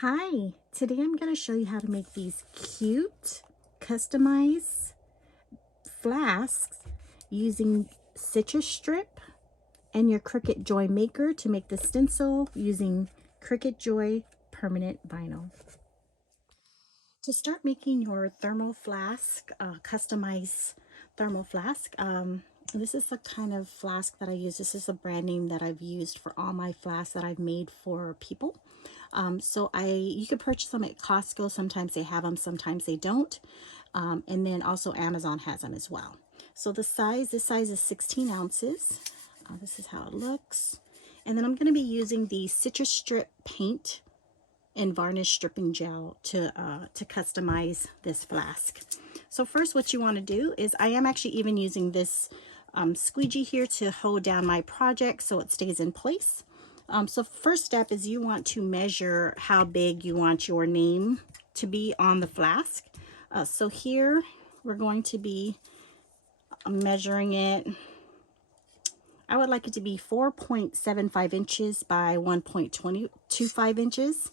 Hi, today I'm going to show you how to make these cute, customized flasks using citrus strip and your Cricut Joy maker to make the stencil using Cricut Joy permanent vinyl. To start making your thermoflask, customized thermoflask, this is the kind of flask that I use. This is a brand name that I've used for all my flasks that I've made for people. You could purchase them at Costco. Sometimes they have them, sometimes they don't. And then also Amazon has them as well. So this size is 16 ounces. This is how it looks. And then I'm going to be using the citrus strip paint and varnish stripping gel to customize this flask. So first what you want to do is, I am actually even using this squeegee here to hold down my project so it stays in place. So first step is you want to measure how big you want your name to be on the flask. So here we're going to be measuring it. I would like it to be 4.75 inches by 1.25 inches.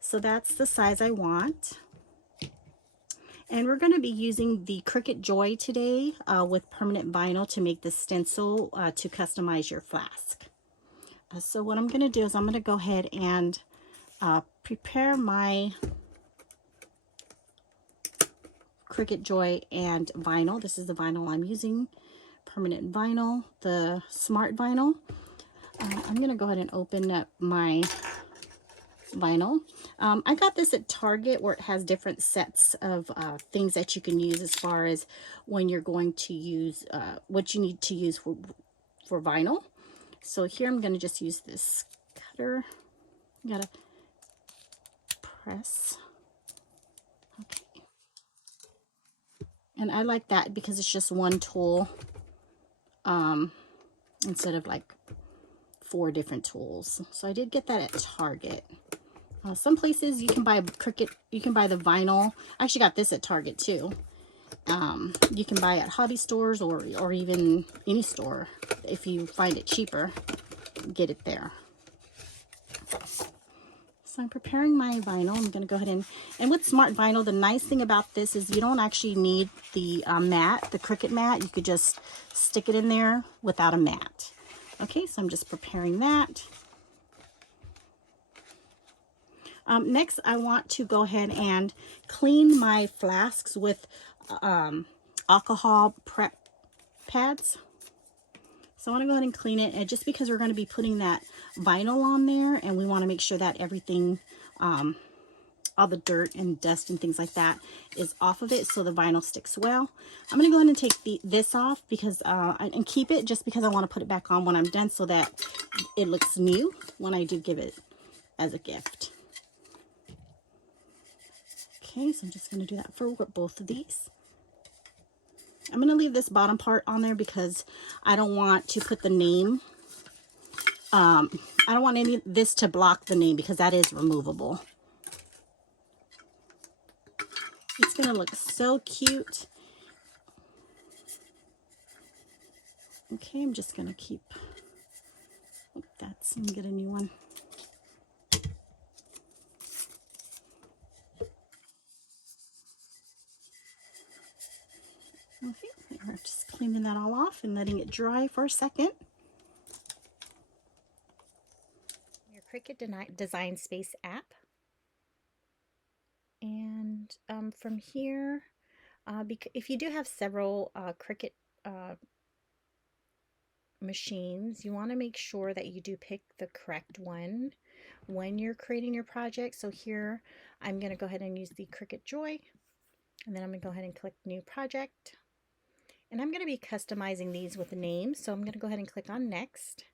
So that's the size I want. And we're going to be using the Cricut Joy today with permanent vinyl to make the stencil to customize your flask. So what I'm going to do is I'm going to go ahead and prepare my Cricut Joy and vinyl. This is the vinyl I'm using, permanent vinyl, the smart vinyl. I'm going to go ahead and open up my vinyl. I got this at Target, where it has different sets of things that you can use as far as when you're going to use what you need to use for vinyl. So here I'm going to just use this cutter. You gotta press. Okay. And I like that because it's just one tool instead of like 4 different tools. So I did get that at Target. Some places you can buy Cricut, you can buy the vinyl. I actually got this at Target too. You can buy at hobby stores or even any store. If you find it cheaper, get it there. So I'm preparing my vinyl. I'm going to go ahead and with smart vinyl, the nice thing about this is you don't actually need the mat, the Cricut mat. You could just stick it in there without a mat. Okay, so I'm just preparing that. Next, I want to go ahead and clean my flasks with alcohol prep pads. So I want to go ahead and clean it, and just because we're going to be putting that vinyl on there, and we want to make sure that everything, all the dirt and dust and things like that is off of it so the vinyl sticks well. I'm going to go ahead and take this off because and keep it just because I want to put it back on when I'm done so that it looks new when I do give it as a gift. Okay, so I'm just going to do that for both of these. I'm going to leave this bottom part on there because I don't want to put the name. I don't want any of this to block the name because that is removable. It's going to look so cute. Okay, I'm just going to keep. Oh, that's. Let me get a new one. Okay, we're just cleaning that all off and letting it dry for a second. Your Cricut Design Space app. And from here, if you do have several Cricut machines, you want to make sure that you do pick the correct one when you're creating your project. So here I'm going to go ahead and use the Cricut Joy, and then I'm going to go ahead and click New Project, and I'm going to be customizing these with a name. So I'm going to go ahead and click on Next.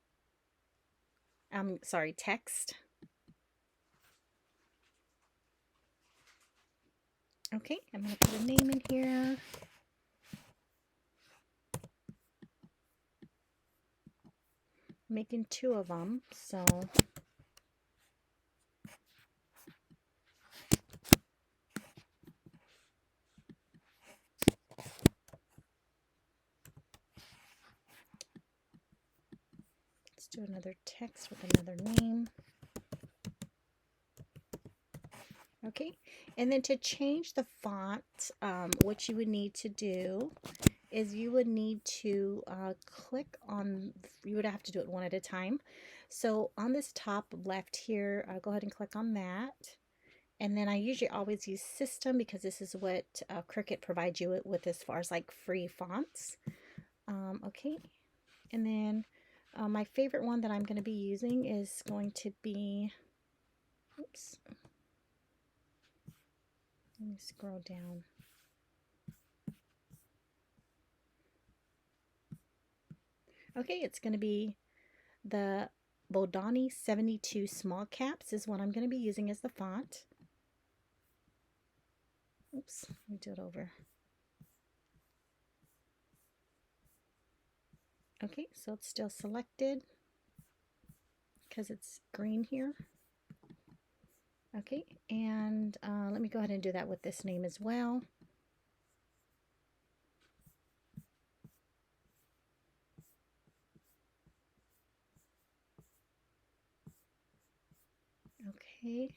Text. Okay, I'm going to put a name in here. Making 2 of them, so let's do another text with another name. Okay, and then to change the font, what you would need to do is you would need to click on, you would have to do it one at a time. So on this top left here, go ahead and click on that. And then I usually always use System because this is what Cricut provides you with as far as like free fonts. Okay, and then my favorite one that I'm going to be using is going to be, oops, let me scroll down. Okay, it's going to be the Bodani 72 small caps is what I'm going to be using as the font. Oops, let me do it over. Okay, so it's still selected because it's green here. Okay, and let me go ahead and do that with this name as well. Okay.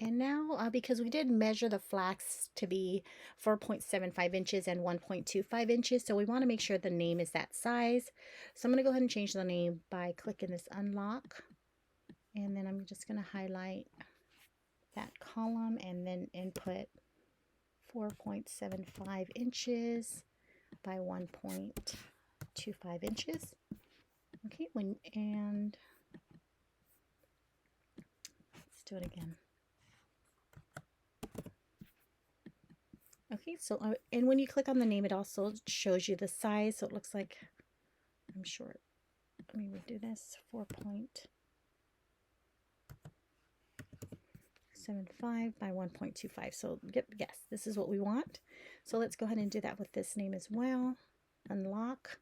And now, because we did measure the flax to be 4.75 inches and 1.25 inches, so we want to make sure the name is that size. So I'm going to go ahead and change the name by clicking this unlock. And then I'm just going to highlight that column and then input 4.75 inches by 1.25 inches. Okay, and let's do it again. Okay, so and when you click on the name, it also shows you the size. So it looks like, I'm short. Let me redo this. 4.75 by 1.25. So yes, this is what we want. So let's go ahead and do that with this name as well. Unlock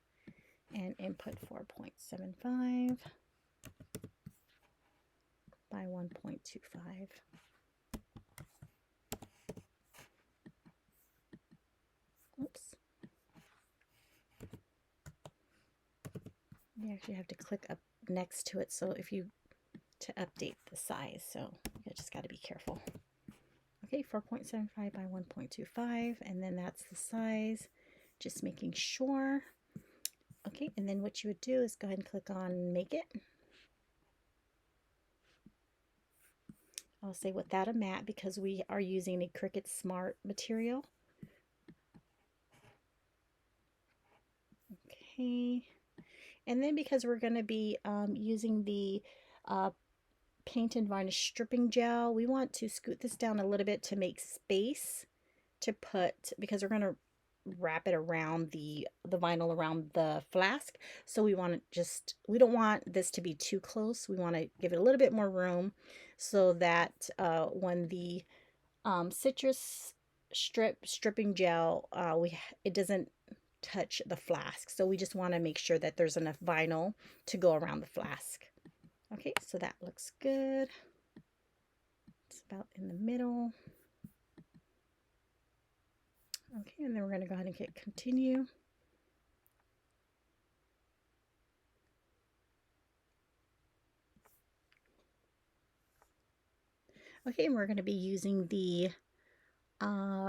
and input 4.75 by 1.25. Oops. You actually have to click up next to it, so if you to update the size, so you just got to be careful. Okay, 4.75 by 1.25, and then that's the size, just making sure. Okay, and then what you would do is go ahead and click on Make It. I'll say without a mat because we are using a Cricut Smart material. Okay, and then because we're going to be using the paint and varnish stripping gel, we want to scoot this down a little bit to make space to put, because we're going to wrap it around the vinyl around the flask. So we want to just, we don't want this to be too close. We want to give it a little bit more room so that when the citrus stripping gel, it doesn't touch the flask. So we just want to make sure that there's enough vinyl to go around the flask. Okay, so that looks good. It's about in the middle. Okay, and then we're going to go ahead and hit continue. Okay, and we're going to be using the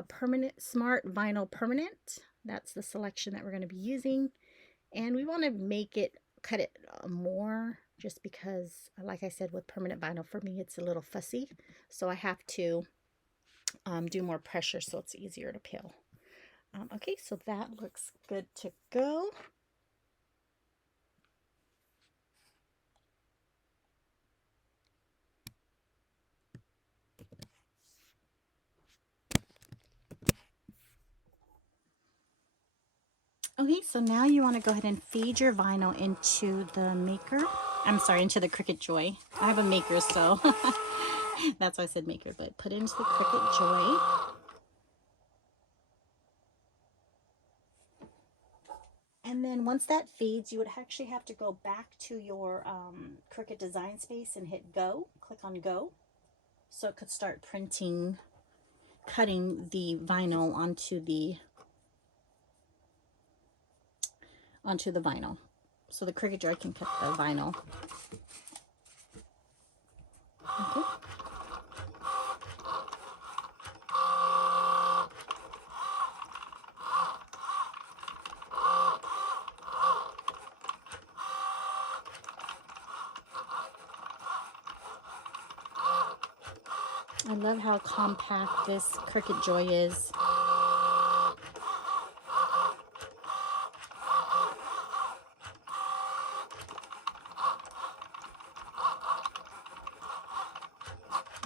permanent smart vinyl permanent. That's the selection that we're going to be using, and we want to make it, cut it more, just because, like I said, with permanent vinyl, for me it's a little fussy, so I have to do more pressure so it's easier to peel. Okay, so that looks good to go. Okay, so now you want to go ahead and feed your vinyl into the maker. I'm sorry, into the Cricut Joy. I have a maker, so that's why I said maker, but put it into the Cricut Joy. And then once that feeds, you would actually have to go back to your Cricut Design Space and hit go. Click on go. So it could start printing, cutting the vinyl onto the vinyl. So the Cricut Joy can cut the vinyl. Okay. I love how compact this Cricut Joy is.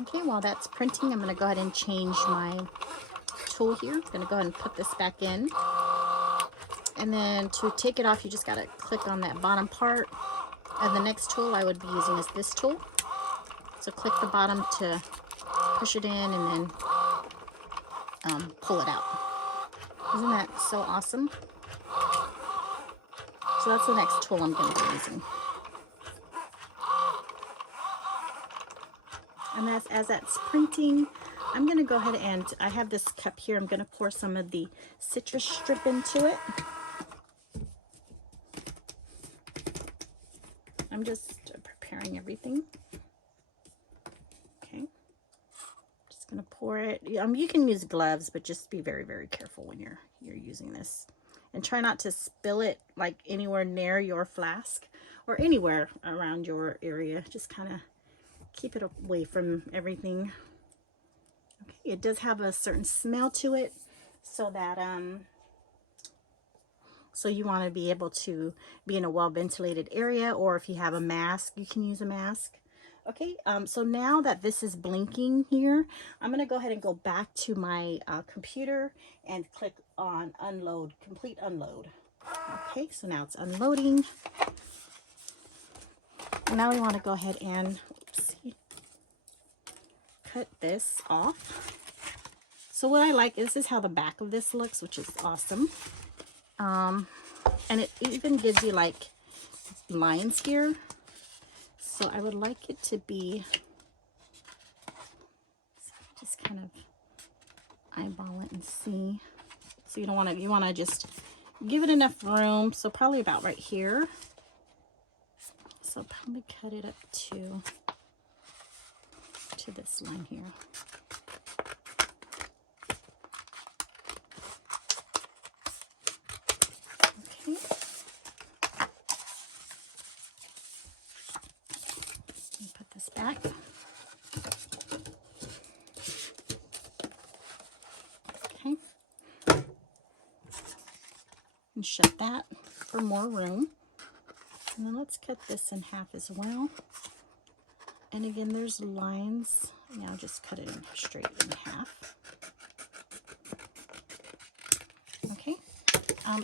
Okay, while that's printing, I'm going to go ahead and change my tool here. I'm going to go ahead and put this back in. And then to take it off, you just got to click on that bottom part. And the next tool I would be using is this tool. So click the bottom to push it in and then pull it out. Isn't that so awesome? So that's the next tool I'm going to be using. And as that's printing, I'm going to go ahead and, I have this cup here, I'm going to pour some of the citrus strip into it. I'm just preparing everything. Okay. Just going to pour it. You can use gloves, but just be very, very careful when you're using this. And try not to spill it like anywhere near your flask or anywhere around your area. Just kind of keep it away from everything. Okay, it does have a certain smell to it, so that so you want to be able to be in a well-ventilated area, or if you have a mask, you can use a mask. Okay, so now that this is blinking here, I'm going to go ahead and go back to my computer and click on unload, complete unload. Okay, so now it's unloading. Now we want to go ahead and cut this off. So what I like, this is how the back of this looks, which is awesome. And it even gives you like lines here. So I would like it to be, just kind of eyeball it and see. So you don't want to, you want to just give it enough room. So probably about right here. So probably cut it up to this line here. Okay. Put this back. Okay. And shut that for more room. And then let's cut this in half as well. And again, there's lines. Now just cut it in straight in half. Okay.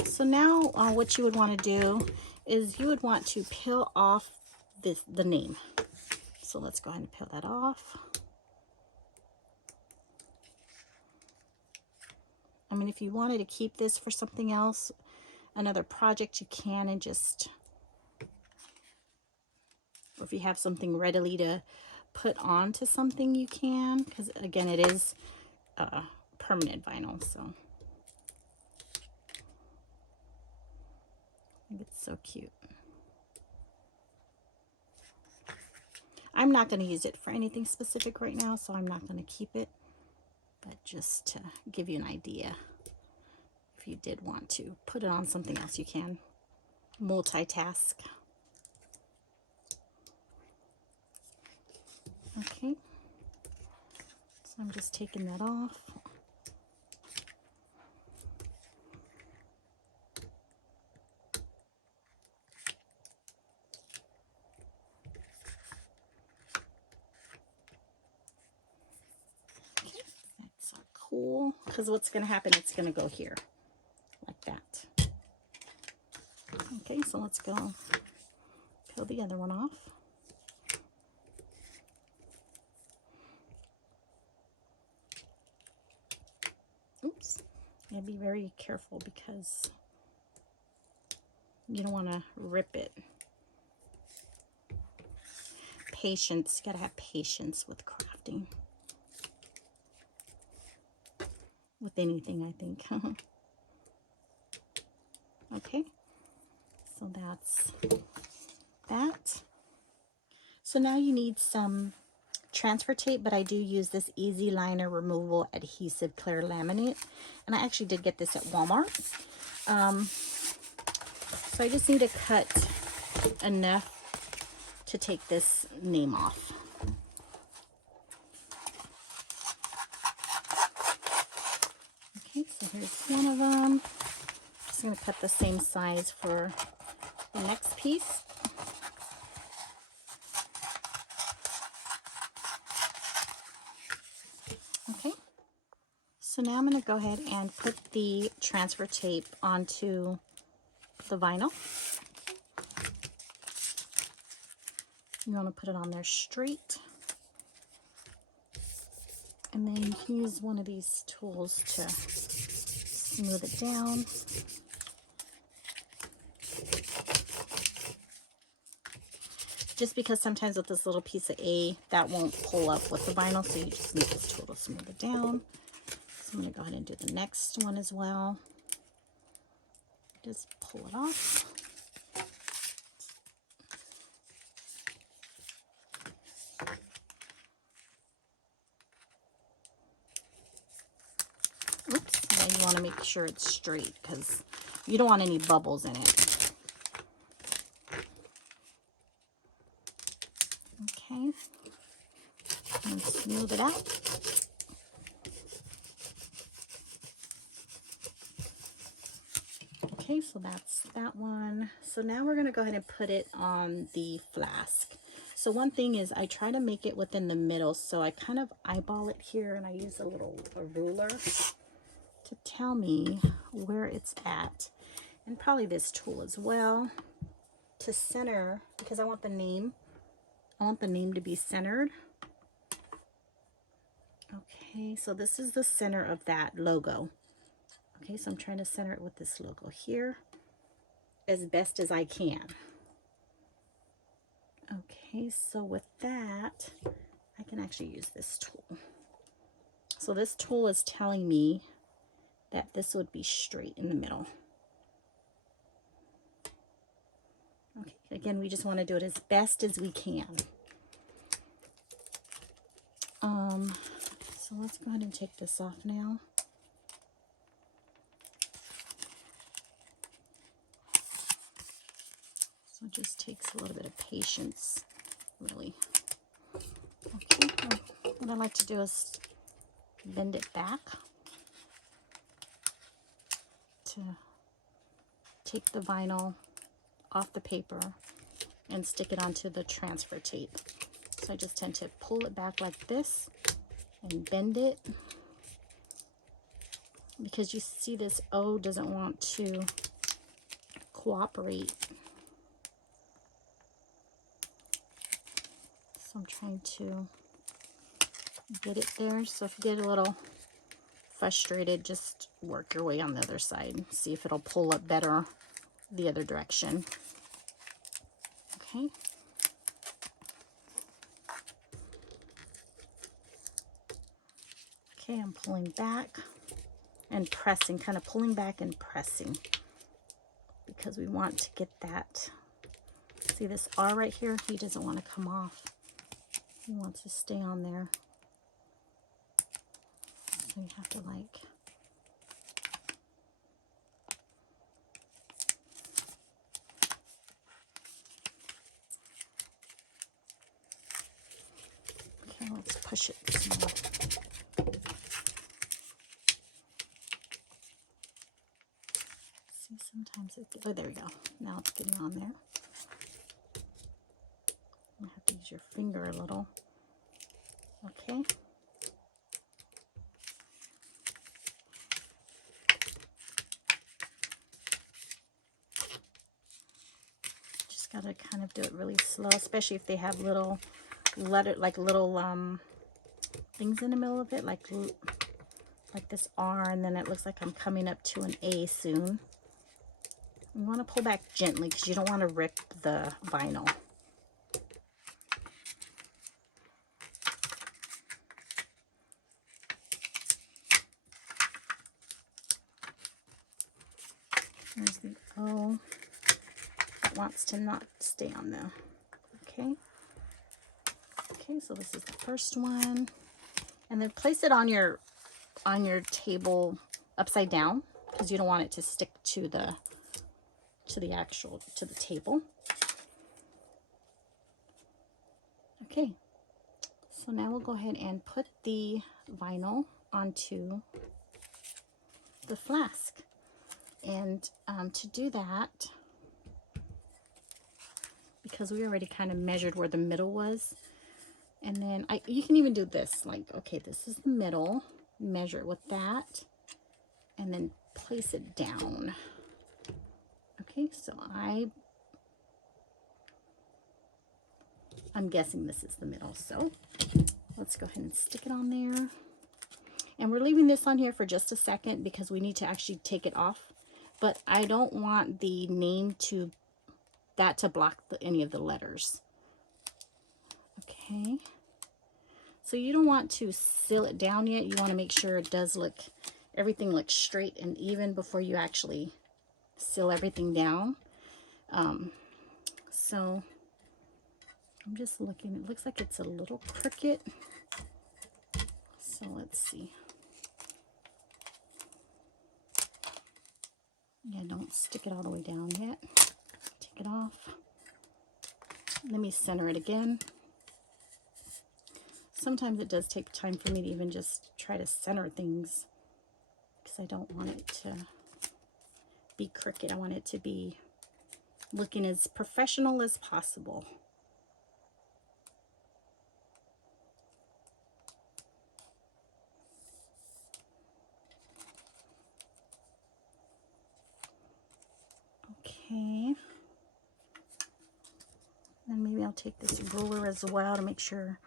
So now what you would want to do is you would want to peel off the name. So let's go ahead and peel that off. I mean, if you wanted to keep this for something else, another project, you can, and just, or if you have something readily to put onto something, you can, because again, it is permanent vinyl. So I think it's so cute. I'm not going to use it for anything specific right now, so I'm not going to keep it, but just to give you an idea, if you did want to put it on something else, you can multitask. Okay, so I'm just taking that off. That's cool, because what's going to happen, it's going to go here like that. Okay, so let's go peel the other one off. Oops, you gotta be very careful because you don't want to rip it. Patience, you gotta have patience with crafting. With anything, I think. Okay, so that's that. So now you need some transfer tape, but I do use this Easy Liner Removable Adhesive Clear Laminate, and I actually did get this at Walmart. So I just need to cut enough to take this name off. Okay, so here's one of them. Just going to cut the same size for the next piece. Okay, so now I'm going to go ahead and put the transfer tape onto the vinyl. You want to put it on there straight. And then you can use one of these tools to smooth it down. Just because sometimes with this little piece of A, that won't pull up with the vinyl, so you just need this tool to smooth it down. So I'm going to go ahead and do the next one as well. Just pull it off. Oops, now you want to make sure it's straight because you don't want any bubbles in it. Okay, and smooth it out. Okay, so that's that one. So now we're going to go ahead and put it on the flask. So one thing is I try to make it within the middle, so I kind of eyeball it here and I use a ruler to tell me where it's at. And probably this tool as well to center, because I want the name to be centered. Okay, so this is the center of that logo. Okay, so I'm trying to center it with this logo here as best as I can. Okay, so with that, I can actually use this tool. So this tool is telling me that this would be straight in the middle. Okay, again, we just want to do it as best as we can. So let's go ahead and take this off now. So it just takes a little bit of patience, really. Okay, what I like to do is bend it back to take the vinyl off the paper and stick it onto the transfer tape. So I just tend to pull it back like this and bend it, because you see this O doesn't want to cooperate. So I'm trying to get it there. So if you get a little frustrated, just work your way on the other side. See if it'll pull up better the other direction. Okay. Okay, I'm pulling back and pressing, kind of pulling back and pressing, because we want to get that. See this R right here? He doesn't want to come off. He wants to stay on there. So you have to like okay, let's push it some more. See, sometimes it's, oh, there we go. Now it's getting on there. You have to use your finger a little. Okay. Just gotta kind of do it really slow, especially if they have little letter, like little things in the middle of it, like this R, and then it looks like I'm coming up to an A soon. You want to pull back gently because you don't want to rip the vinyl. There's the O. It wants to not stay on there. Okay. Okay, so this is the first one. And then place it on your table upside down, because you don't want it to stick to the table. Okay, so now we'll go ahead and put the vinyl onto the flask. And to do that, because we already kind of measured where the middle was, and then you can even do this, like, okay, this is the middle, measure it with that, and then place it down. Okay, so I'm guessing this is the middle, so let's go ahead and stick it on there. And we're leaving this on here for just a second because we need to actually take it off, but I don't want the name to block any of the letters. Okay, so you don't want to seal it down yet. You want to make sure it does everything looks straight and even before you actually seal everything down. So I'm just looking, it looks like it's a little crooked. So let's see. Yeah, don't stick it all the way down yet. Take it off. Let me center it again. Sometimes it does take time for me to even just try to center things because I don't want it to be crooked. I want it to be looking as professional as possible. Okay. And maybe I'll take this ruler as well to make sure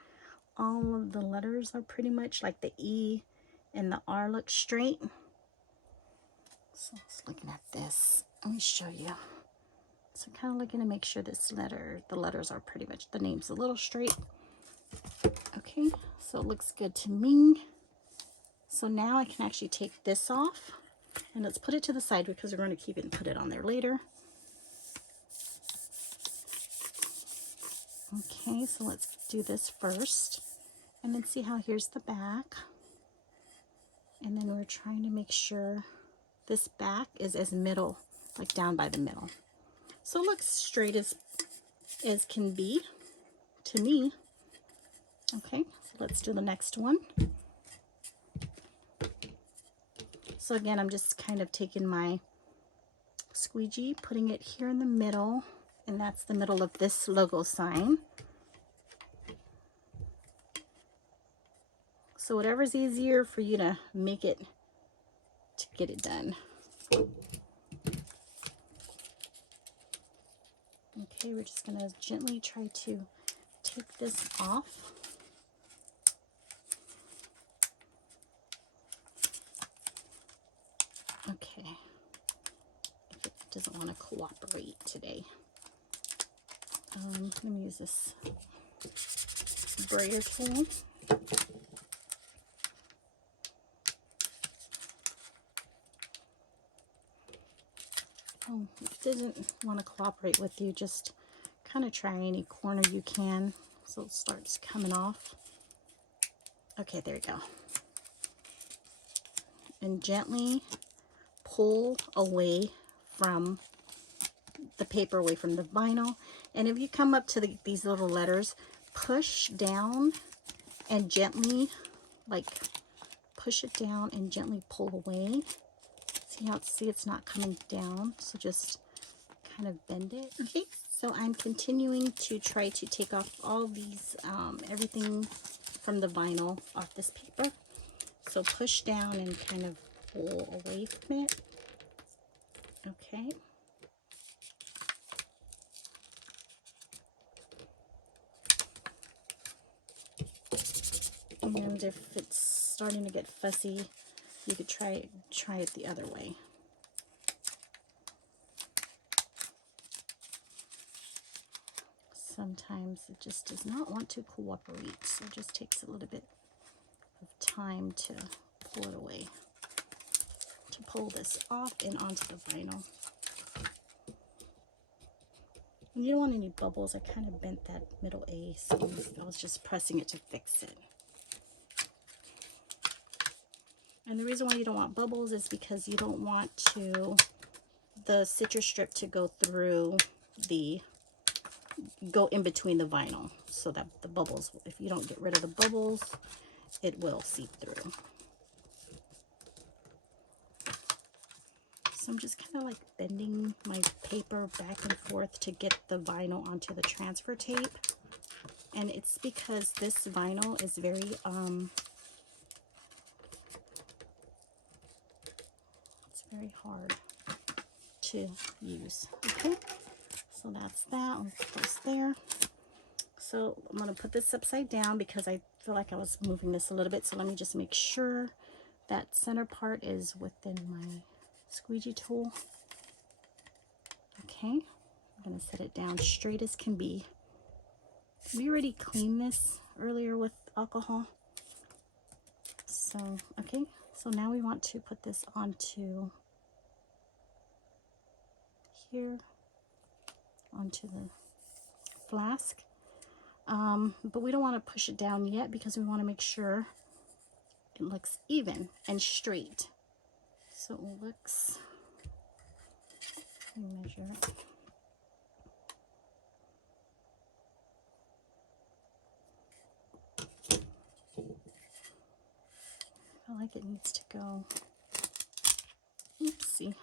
all of the letters are pretty much like the E and the R look straight. So I was looking at this. Let me show you. So kind of looking to make sure the letters are pretty much, the name's a little straight. Okay, so it looks good to me. So now I can actually take this off and let's put it to the side because we're going to keep it and put it on there later. Okay, so let's do this first and then see how here's the back. And then we're trying to make sure this back is as middle, like down by the middle. So it looks straight as can be to me. Okay, so let's do the next one. So again, I'm just kind of taking my squeegee, putting it here in the middle, and that's the middle of this logo sign. So whatever's easier for you to make it, to get it done. Okay, we're just going to gently try to take this off. Okay, if it doesn't want to cooperate today. Let me use this brayer tool. If it doesn't want to cooperate with you, just kind of try any corner you can so it starts coming off. Okay, there you go. And gently pull away from the paper, away from the vinyl. And if you come up to these little letters, push down and gently, like, push it down and gently pull away. See it's not coming down, so just kind of bend it. Okay, so I'm continuing to try to take off all these, everything from the vinyl off this paper. So push down and kind of pull away from it. Okay. And if it's starting to get fussy, you could try it the other way. Sometimes it just does not want to cooperate, so it just takes a little bit of time to pull it away, to pull this off and onto the vinyl. And you don't want any bubbles. I kind of bent that middle A, so I was just pressing it to fix it. And the reason why you don't want bubbles is because you don't want the citrus strip to go in between the vinyl, so that the bubbles, if you don't get rid of the bubbles, it will seep through. So I'm just kind of like bending my paper back and forth to get the vinyl onto the transfer tape. And it's because this vinyl is very, it's very hard to use. Okay, so that's that. I'll put this there. So I'm going to put this upside down because I feel like I was moving this a little bit. So let me just make sure that center part is within my squeegee tool. Okay, I'm going to set it down straight as can be. We already cleaned this earlier with alcohol. So, okay, so now we want to put this onto here, onto the flask. But we don't want to push it down yet because we want to make sure it looks even and straight. So it looks, let me measure it. I feel like it needs to go. Oopsie.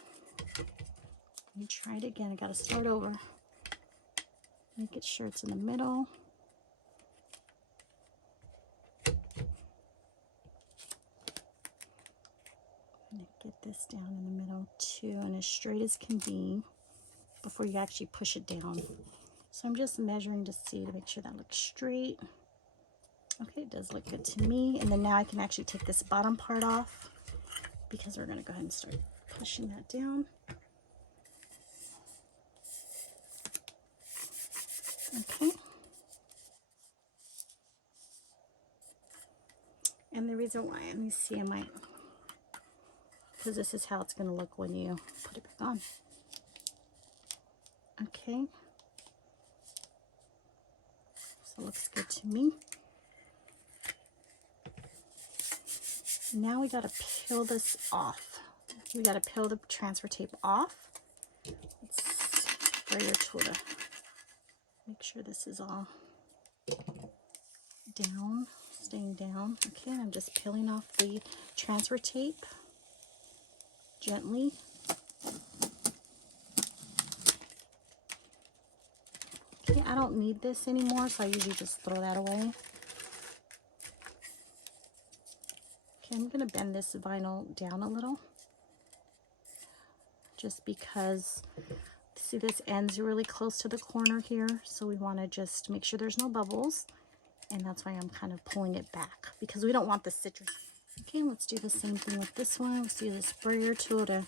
Let me try it again. I gotta start over. Make it sure it's in the middle. And get this down in the middle too, and as straight as can be before you actually push it down. So I'm just measuring to see to make sure that looks straight. Okay, it does look good to me. And then now I can actually take this bottom part off because we're going to go ahead and start pushing that down. Okay. And the reason why, let me see, I might, because this is how it's going to look when you put it back on. Okay. So it looks good to me. Now we got to peel this off. We got to peel the transfer tape off. Let's spray your tool to make sure this is all down, staying down. Okay, I'm just peeling off the transfer tape gently. Okay, I don't need this anymore, so I usually just throw that away. Okay, I'm going to bend this vinyl down a little, just because, see, this ends really close to the corner here, so we want to just make sure there's no bubbles, and that's why I'm kind of pulling it back, because we don't want the citrus. Okay, let's do the same thing with this one. Let's use the sprayer tool to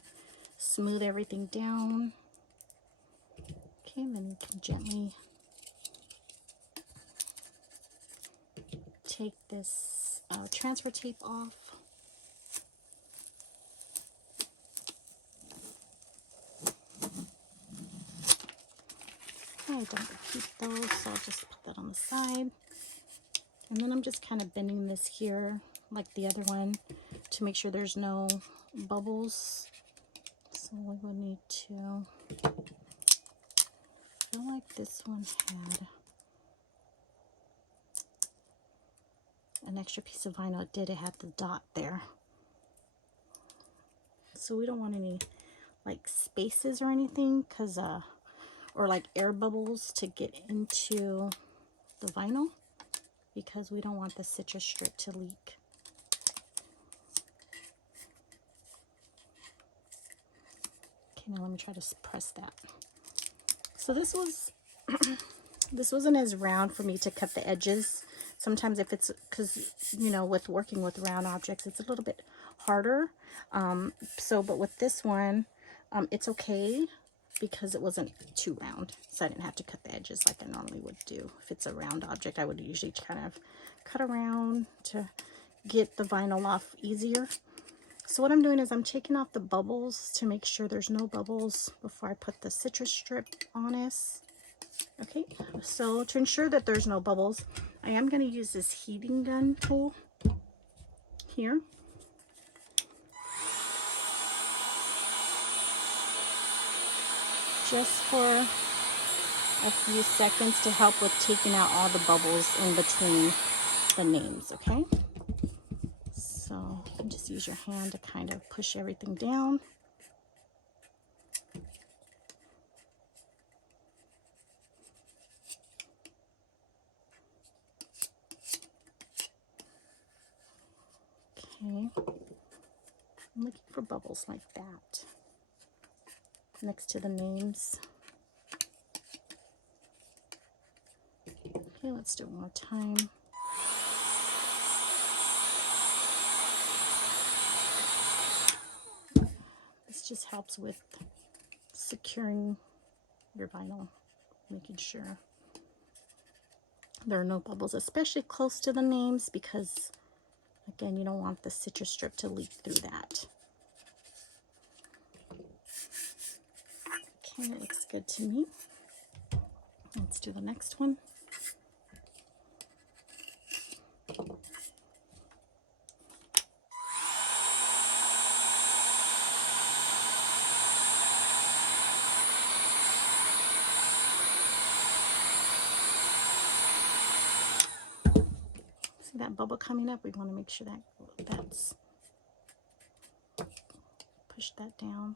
smooth everything down. Okay, and then you can gently take this transfer tape off. I don't repeat those, so I'll just put that on the side. And then I'm just kind of bending this here like the other one to make sure there's no bubbles. So we will need to, I feel like this one had an extra piece of vinyl. It did, it had the dot there. So we don't want any like spaces or anything, because or like air bubbles to get into the vinyl, because we don't want the citrus strip to leak. Okay, now let me try to press that. So this was this wasn't as round for me to cut the edges. Sometimes if it's, because you know, with working with round objects, it's a little bit harder. But with this one, it's okay because it wasn't too round, so I didn't have to cut the edges like I normally would do. If it's a round object, I would usually kind of cut around to get the vinyl off easier. So what I'm doing is I'm taking off the bubbles to make sure there's no bubbles before I put the citrus strip on this. Okay, so to ensure that there's no bubbles, I am going to use this heating gun tool here. Just for a few seconds to help with taking out all the bubbles in between the names, okay? So you can just use your hand to kind of push everything down. Okay. I'm looking for bubbles like that next to the names. Okay, let's do it one more time. This just helps with securing your vinyl, making sure there are no bubbles, especially close to the names, because again, you don't want the citrus strip to leak through that. Okay, that looks good to me. Let's do the next one. See that bubble coming up? We want to make sure that that's push that down.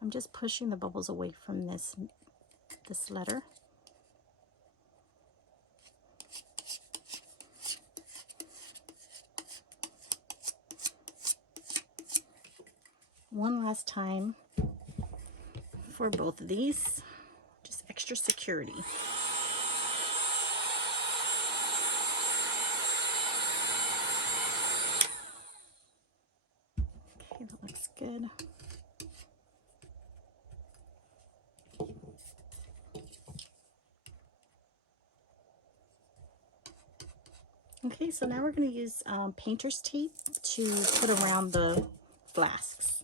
I'm just pushing the bubbles away from this letter. One last time for both of these, just extra security. Okay, that looks good. Okay, so now we're going to use painter's tape to put around the flasks.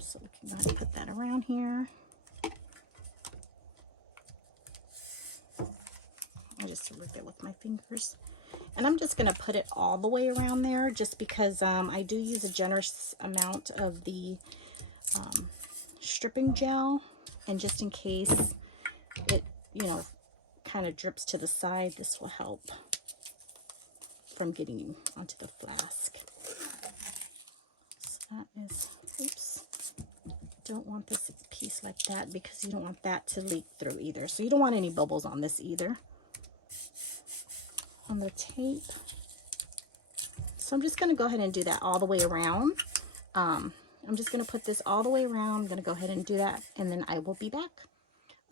So we can go ahead and put that around here. I just work it with my fingers. And I'm just going to put it all the way around there just because I do use a generous amount of the stripping gel. And just in case it, you know, kind of drips to the side, this will help from getting onto the flask. So that is, oops, don't want this piece like that because you don't want that to leak through either. So you don't want any bubbles on this either. On the tape. So I'm just going to go ahead and do that all the way around. I'm just going to put this all the way around. I'm going to go ahead and do that and then I will be back.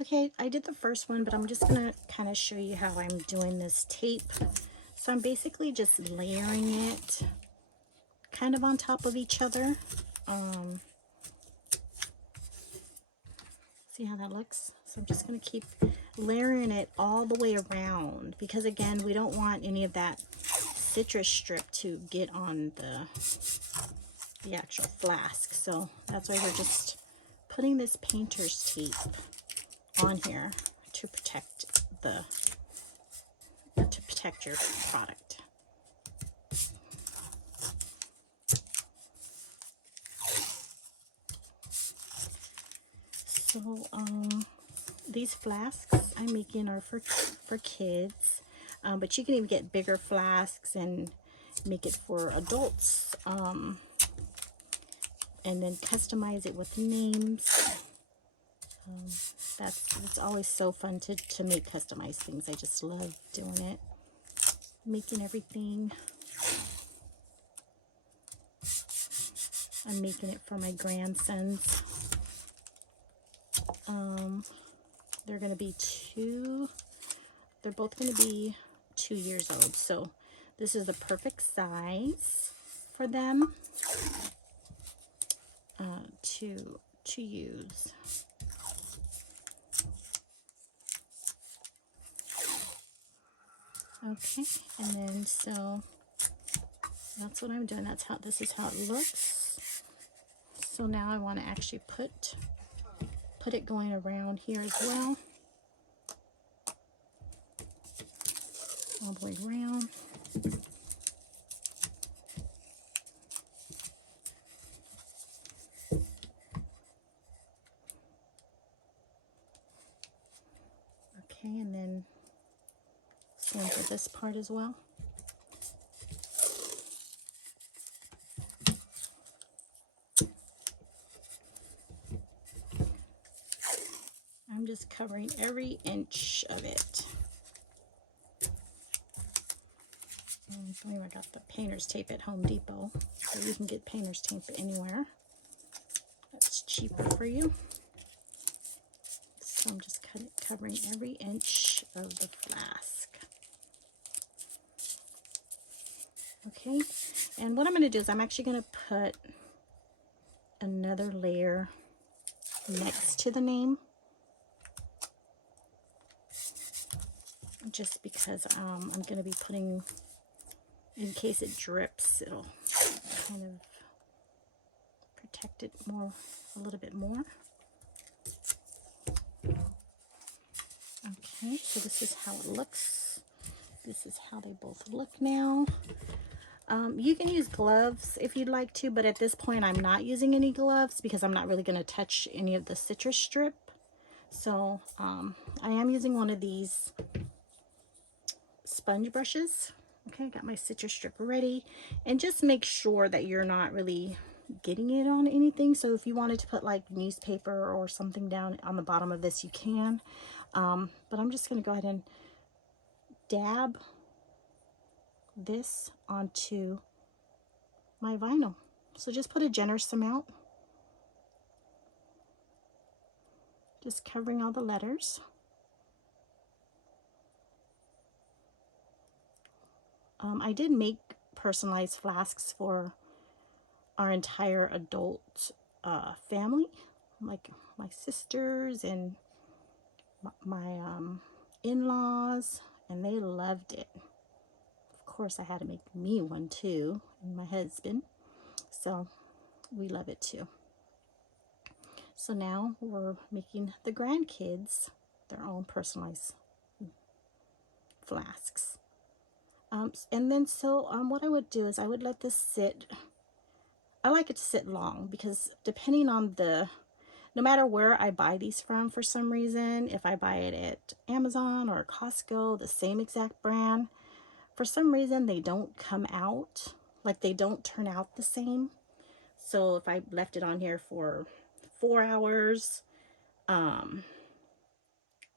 Okay, I did the first one, but I'm just going to kind of show you how I'm doing this tape. So I'm basically just layering it kind of on top of each other. See how that looks? So I'm just going to keep layering it all the way around because again, we don't want any of that citrus strip to get on the actual flask. So that's why we're just putting this painter's tape on here to protect your product. So these flasks I'm making are for kids, but you can even get bigger flasks and make it for adults, and then customize it with names. It's always so fun to make customized things. I just love doing it, making everything. I'm making it for my grandsons. They're going to be they're both going to be 2 years old. So this is the perfect size for them to use. Okay, and then so that's what I'm doing. This is how it looks. So now I want to actually put it going around here as well, all the way around. Okay, and then same for this part as well. I'm just covering every inch of it. I got the painter's tape at Home Depot, so you can get painter's tape anywhere. That's cheaper for you. So I'm just covering every inch of the flask. Okay, and what I'm going to do is I'm actually going to put another layer next to the name, just because I'm going to be putting, in case it drips, it'll kind of protect it more, a little bit more. Okay, so this is how it looks. This is how they both look now. You can use gloves if you'd like to, but at this point I'm not using any gloves because I'm not really going to touch any of the citrus strip. So I am using one of these sponge brushes. Okay, I got my citrus strip ready, and just make sure that you're not really getting it on anything. So if you wanted to put like newspaper or something down on the bottom of this, you can. But I'm just going to go ahead and dab this onto my vinyl. So just put a generous amount, just covering all the letters. I did make personalized flasks for our entire adult family, like my sisters and my in-laws, and they loved it. Of course, I had to make me one too, and my husband, so we love it too. So now we're making the grandkids their own personalized flasks. And then what I would do is I would let this sit. I like it to sit long because depending on no matter where I buy these from, for some reason, if I buy it at Amazon or Costco, the same exact brand, for some reason they don't come out, like they don't turn out the same. So if I left it on here for 4 hours,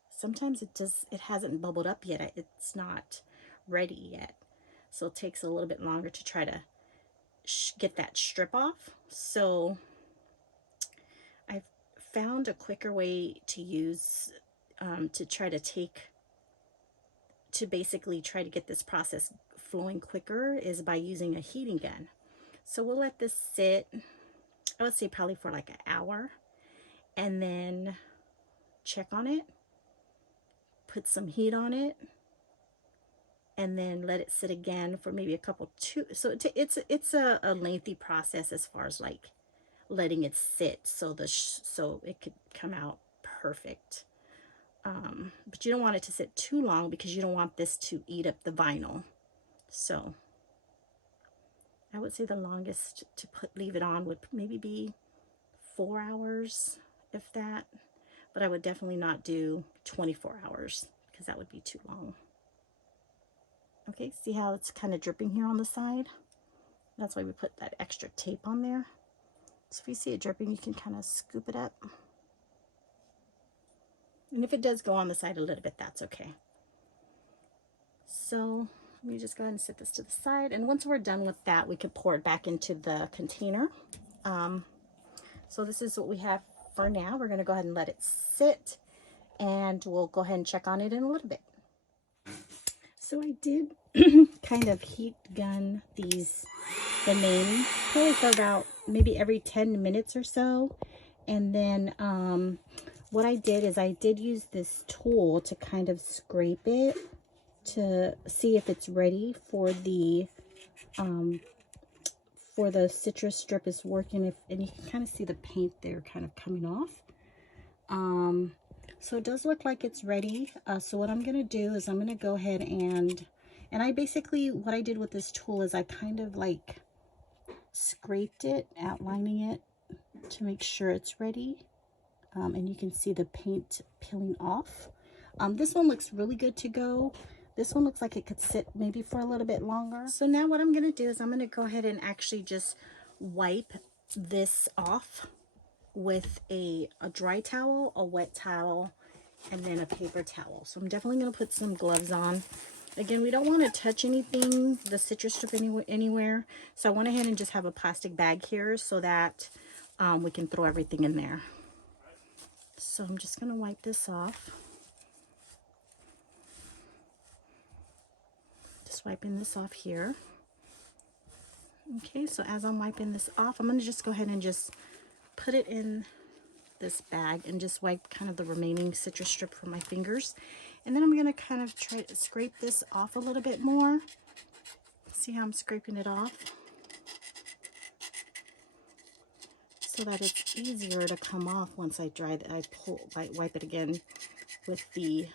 sometimes it hasn't bubbled up yet. It's not ready yet. So it takes a little bit longer to try to get that strip off. So I've found a quicker way to use to basically try to get this process flowing quicker is by using a heating gun. So we'll let this sit, I would say probably for like an hour, and then check on it, put some heat on it, and then let it sit again for maybe so it's a lengthy process as far as like letting it sit so it could come out perfect. But you don't want it to sit too long because you don't want this to eat up the vinyl. So I would say the longest to leave it on would maybe be 4 hours, if that. But I would definitely not do 24 hours because that would be too long. Okay, see how it's kind of dripping here on the side? That's why we put that extra tape on there. So if you see it dripping, you can kind of scoop it up. And if it does go on the side a little bit, that's okay. So let me just go ahead and set this to the side. And once we're done with that, we could pour it back into the container. So this is what we have for now. We're going to go ahead and let it sit, and we'll go ahead and check on it in a little bit. So I did kind of heat gun the name probably for about maybe every 10 minutes or so. And then what I did is I did use this tool to kind of scrape it to see if it's ready for the citrus strip is working. And you can kind of see the paint there kind of coming off. So it does look like it's ready. So what I'm going to do is I'm going to go ahead and I basically, what I did with this tool is I kind of like scraped it, outlining it to make sure it's ready. And you can see the paint peeling off. This one looks really good to go. This one looks like it could sit maybe for a little bit longer. So now what I'm going to do is I'm going to go ahead and actually just wipe this off with a dry towel, a wet towel, and then a paper towel. So I'm definitely going to put some gloves on. Again, we don't want to touch anything, the citrus strip anywhere. So I went ahead and just have a plastic bag here so that we can throw everything in there. So I'm just going to wipe this off. Just wiping this off here. Okay, so as I'm wiping this off, I'm going to just go ahead and just put it in this bag and just wipe kind of the remaining citrus strip from my fingers. And then I'm going to kind of try to scrape this off a little bit more. See how I'm scraping it off? So that it's easier to come off once I dry it. I wipe it again with the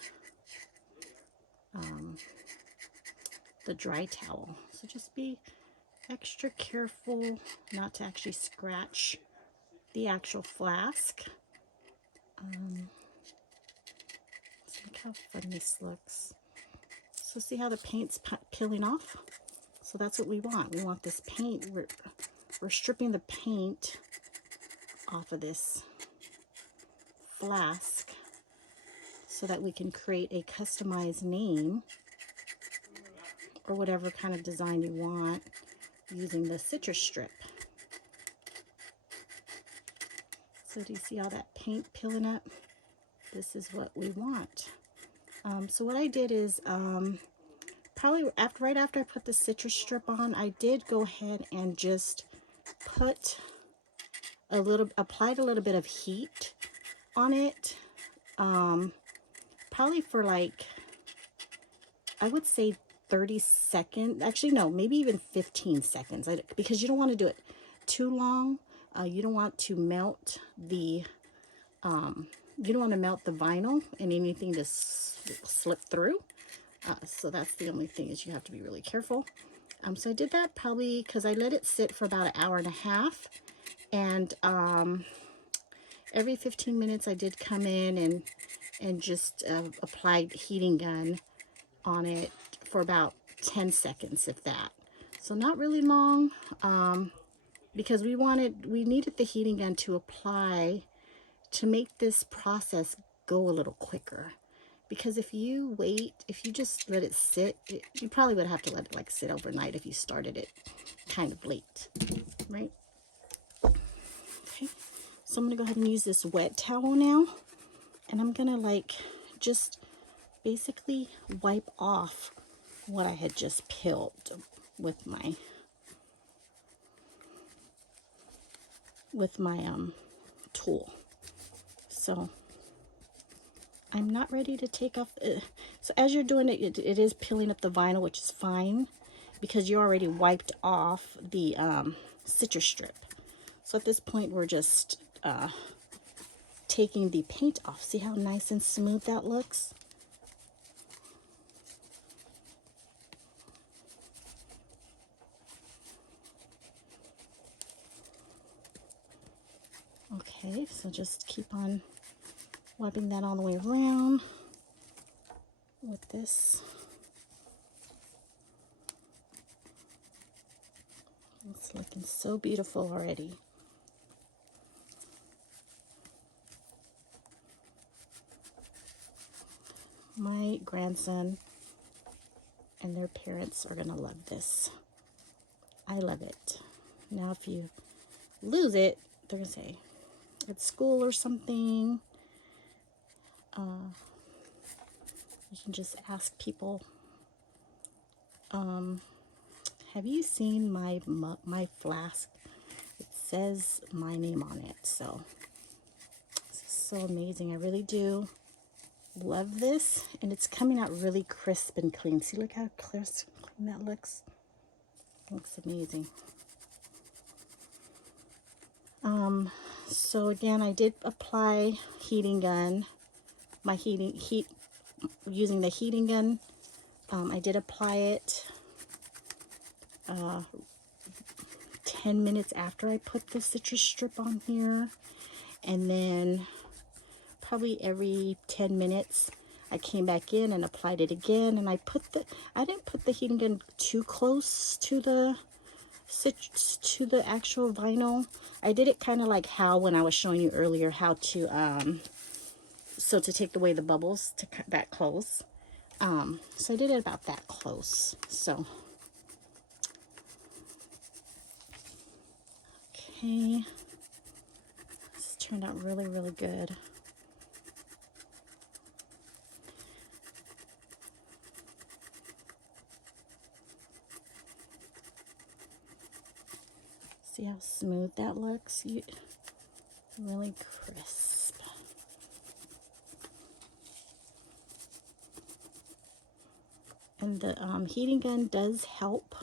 dry towel. So just be extra careful not to actually scratch the actual flask. Look how fun this looks. So see how the paint's peeling off? So that's what we want. We want this paint. We're stripping the paint off of this flask so that we can create a customized name or whatever kind of design you want using the citrus strip. So do you see all that paint peeling up? This is what we want. So what I did is probably right after I put the citrus strip on, I did go ahead and just applied a little bit of heat on it. Probably for like, I would say 30 seconds. Actually, no, maybe even 15 seconds. Because you don't want to do it too long. You don't want to melt the vinyl and anything to slip through. So that's the only thing, is you have to be really careful. So I did that probably because I let it sit for about an hour and a half. And every 15 minutes I did come in and just applied heating gun on it for about 10 seconds, if that. So not really long, because we needed the heating gun to apply to make this process go a little quicker. Because if you just let it sit, you probably would have to let it like sit overnight if you started it kind of late, right? Okay, so I'm gonna go ahead and use this wet towel now, and I'm gonna like just basically wipe off what I had just peeled with my tool. So I'm not ready to take off. So as you're doing it, it is peeling up the vinyl, which is fine because you already wiped off the citrus strip. So at this point, we're just taking the paint off. See how nice and smooth that looks? Okay, so just keep on wiping that all the way around with this. It's looking so beautiful already. My grandson and their parents are gonna love this. I love it. Now if you lose it, they're gonna say at school or something, you can just ask people, have you seen my flask? It says my name on it. So this is so amazing. I really do love this, and it's coming out really crisp and clean. See, look how crisp and clean that looks. Looks amazing. So again, I did apply heating gun, using the heating gun. I did apply it 10 minutes after I put the citrus strip on here, and then probably every 10 minutes I came back in and applied it again. And I didn't put the heating gun too close to the actual vinyl. I did it kind of like how when I was showing you earlier how to so to take away the bubbles to cut that close. So I did it about that close. So okay, this turned out really, really good. See how smooth that looks? Really crisp. And the heating gun does help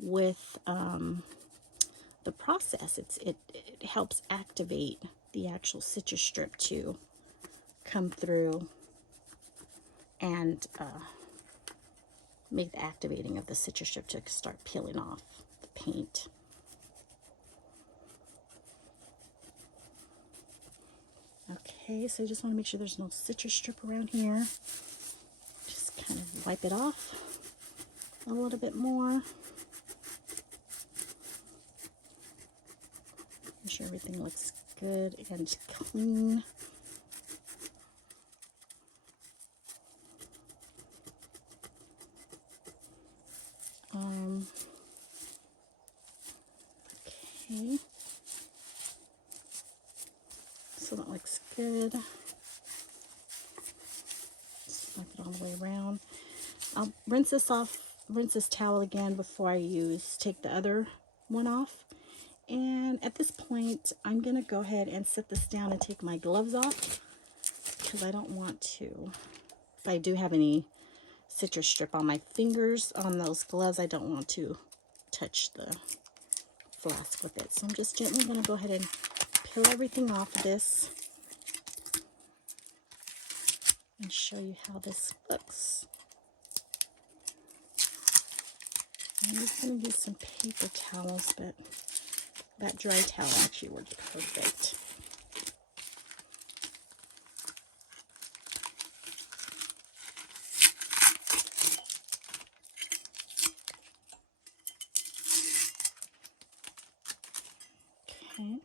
with the process. It helps activate the actual citrus strip to come through and make the activating of the citrus strip to start peeling off the paint. Okay, so I just want to make sure there's no citrus strip around here. Just kind of wipe it off a little bit more. Make sure everything looks good and clean. Okay. So that looks good. Just wipe it all the way around. I'll rinse this off, rinse this towel again before I take the other one off. And at this point, I'm going to go ahead and set this down and take my gloves off because I don't want to, if I do have any citrus strip on my fingers on those gloves, I don't want to touch the flask with it. So I'm just gently going to go ahead and peel everything off of this and show you how this looks. I'm just going to use some paper towels, but that dry towel actually worked perfect. Okay.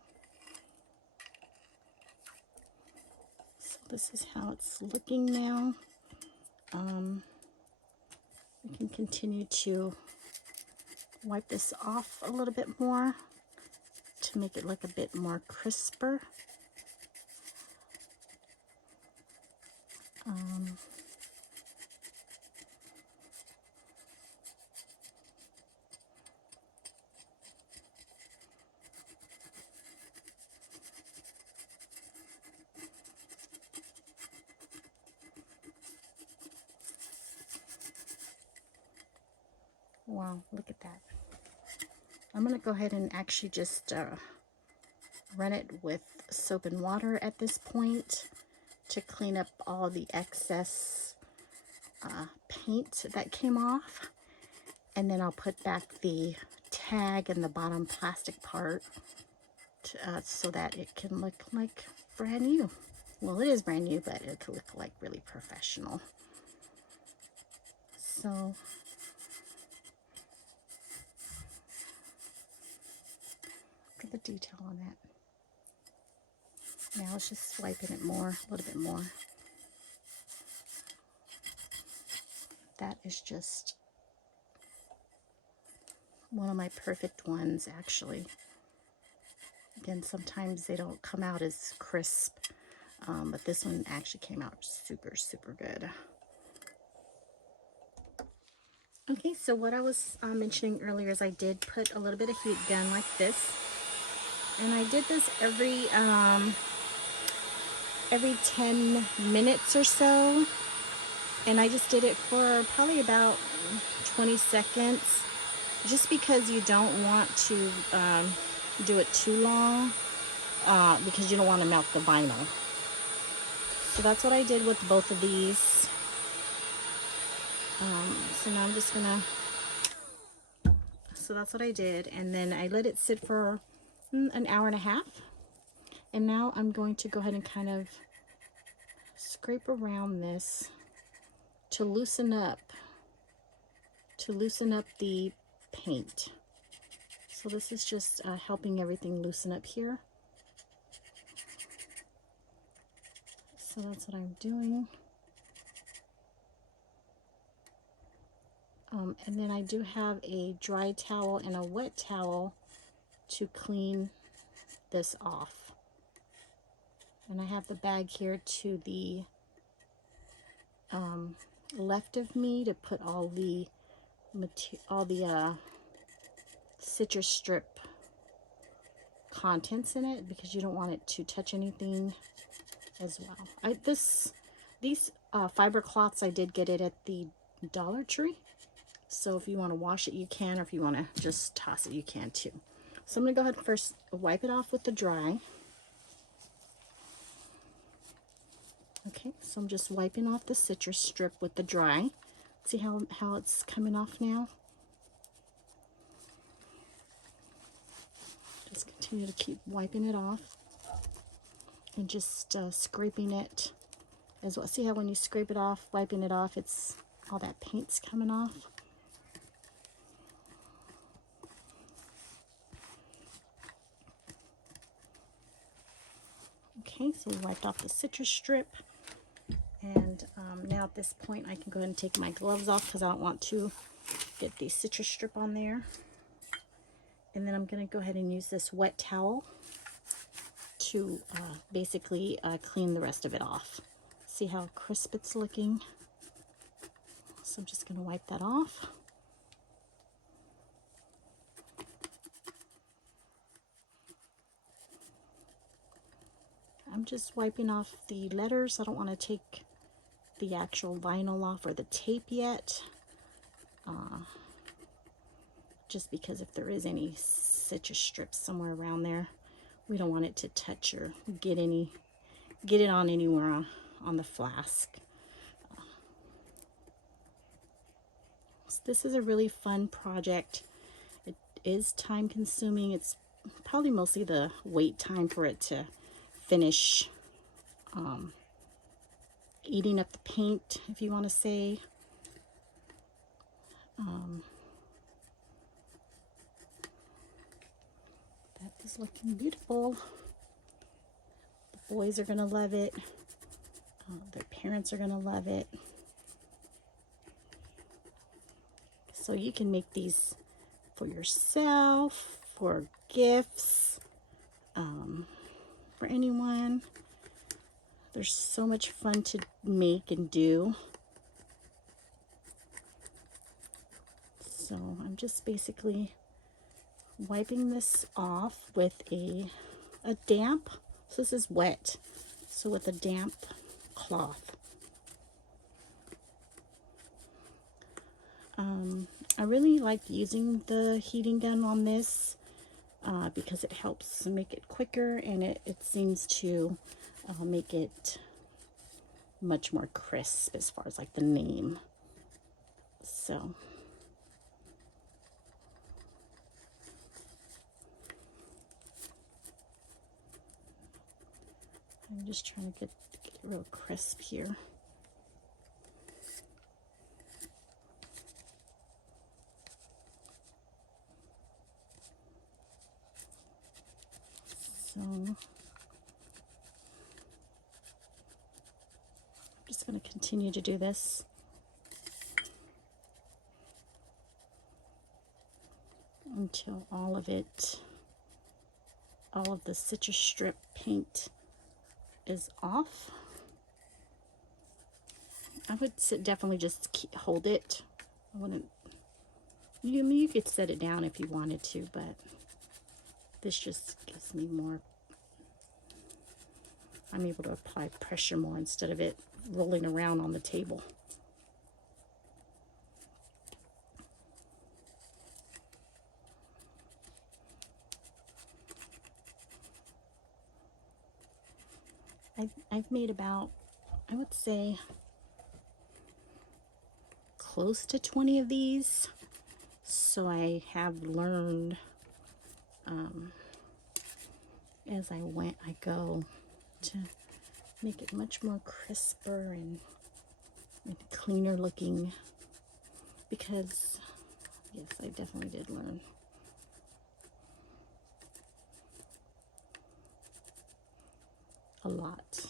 So this is how it's looking now. We can continue to wipe this off a little bit more to make it look a bit more crisper. Wow, look at that. I'm going to go ahead and actually just run it with soap and water at this point to clean up all the excess paint that came off. And then I'll put back the tag and the bottom plastic part so that it can look like brand new. Well, it is brand new, but it could look like really professional. So look at the detail on that. Now it's just swiping it more, a little bit more. That is just one of my perfect ones, actually. Again, sometimes they don't come out as crisp, but this one actually came out super, super good. Okay, so what I was mentioning earlier is I did put a little bit of heat gun like this, and I did this every 10 minutes or so, and I just did it for probably about 20 seconds, just because you don't want to do it too long, because you don't want to melt the vinyl. So that's what I did with both of these. So now I'm just gonna, so that's what I did, and then I let it sit for an hour and a half, and now I'm going to go ahead and kind of scrape around this to loosen up the paint. So this is just helping everything loosen up here. So that's what I'm doing. And then I do have a dry towel and a wet towel to clean this off. And I have the bag here to the left of me to put all the citrus strip contents in it, because you don't want it to touch anything as well. These fiber cloths, I did get it at the Dollar Tree. So if you want to wash it, you can, or if you want to just toss it, you can too. So I'm going to go ahead and first wipe it off with the dry. Okay, so I'm just wiping off the citrus strip with the dry. See how it's coming off now? Just continue to keep wiping it off and just scraping it as well. See how when you scrape it off, wiping it off, it's all that paint's coming off. Okay, so we wiped off the citrus strip, and now at this point I can go ahead and take my gloves off because I don't want to get the citrus strip on there. And then I'm going to go ahead and use this wet towel to basically clean the rest of it off. See how crisp it's looking? So I'm just going to wipe that off. I'm just wiping off the letters. I don't want to take the actual vinyl off or the tape yet. Just because if there is any citrus strips somewhere around there, we don't want it to touch or get it on anywhere on the flask. So this is a really fun project. It is time consuming. It's probably mostly the wait time for it to finish eating up the paint, if you want to say. That is looking beautiful. The boys are going to love it. Their parents are going to love it. So you can make these for yourself, for gifts, for anyone. There's so much fun to make and do. So I'm just basically wiping this off with a damp, so this is wet, so with a damp cloth. I really like using the heating gun on this because it helps make it quicker, and it seems to make it much more crisp as far as like the name. So I'm just trying to get it real crisp here. So I'm just going to continue to do this. Until all of the citrus strip paint is off. I would definitely just hold it. I wouldn't. You could set it down if you wanted to, but this just gives me more. I'm able to apply pressure more instead of it rolling around on the table. I've made about, I would say, close to 20 of these. So I have learned as I go to make it much more crisper and cleaner looking, because yes, I definitely did learn. A lot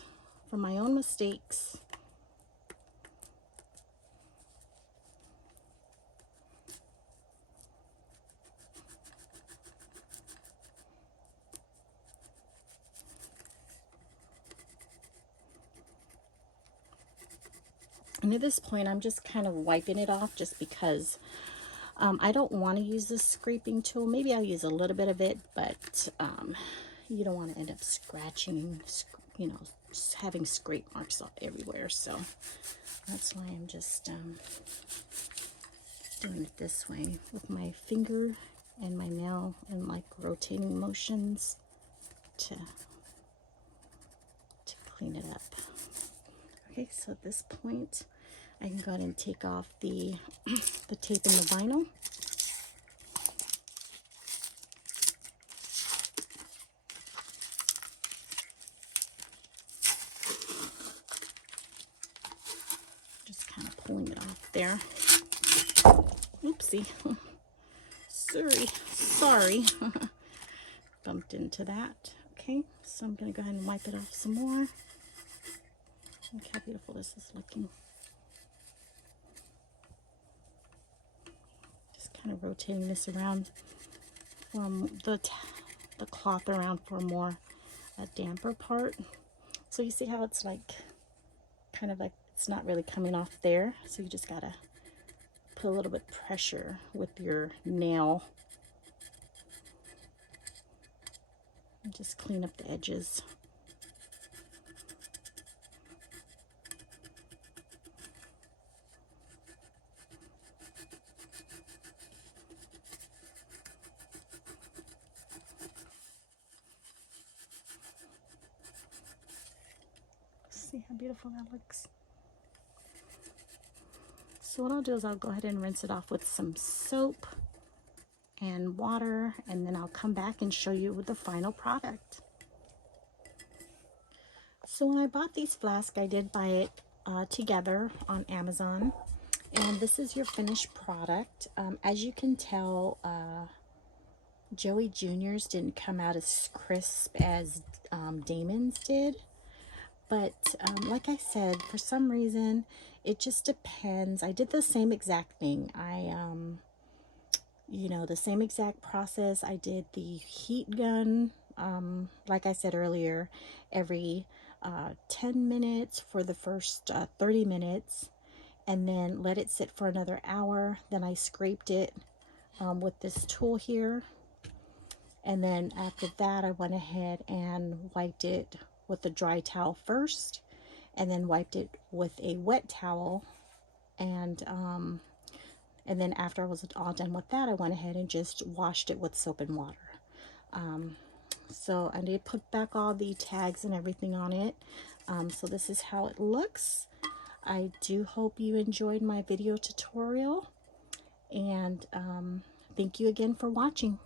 from my own mistakes. And at this point, I'm just kind of wiping it off just because I don't want to use this scraping tool. Maybe I'll use a little bit of it, but you don't want to end up scratching, you know, having scrape marks all everywhere. So that's why I'm just doing it this way with my finger and my nail and like rotating motions to clean it up. Okay, so at this point, I can go ahead and take off the tape and the vinyl. Just kind of pulling it off there. Oopsie. Sorry. Bumped into that. Okay, so I'm going to go ahead and wipe it off some more. Look how beautiful this is looking. Just kind of rotating this around from the cloth around for more a damper part. So you see how it's like kind of like it's not really coming off there. So you just gotta put a little bit of pressure with your nail and just clean up the edges. See how beautiful that looks. So what I'll do is I'll go ahead and rinse it off with some soap and water, and then I'll come back and show you the final product. So when I bought these flasks, I did buy it together on Amazon, and this is your finished product. As you can tell, Joey Jr.'s didn't come out as crisp as Damon's did. But like I said, for some reason, it just depends. I did the same exact thing. You know, the same exact process. I did the heat gun, like I said earlier, every 10 minutes for the first 30 minutes, and then let it sit for another hour. Then I scraped it with this tool here. And then after that, I went ahead and wiped it with a dry towel first, and then wiped it with a wet towel, and then after I was all done with that, I went ahead and just washed it with soap and water. So I did put back all the tags and everything on it. So this is how it looks. I do hope you enjoyed my video tutorial, and thank you again for watching.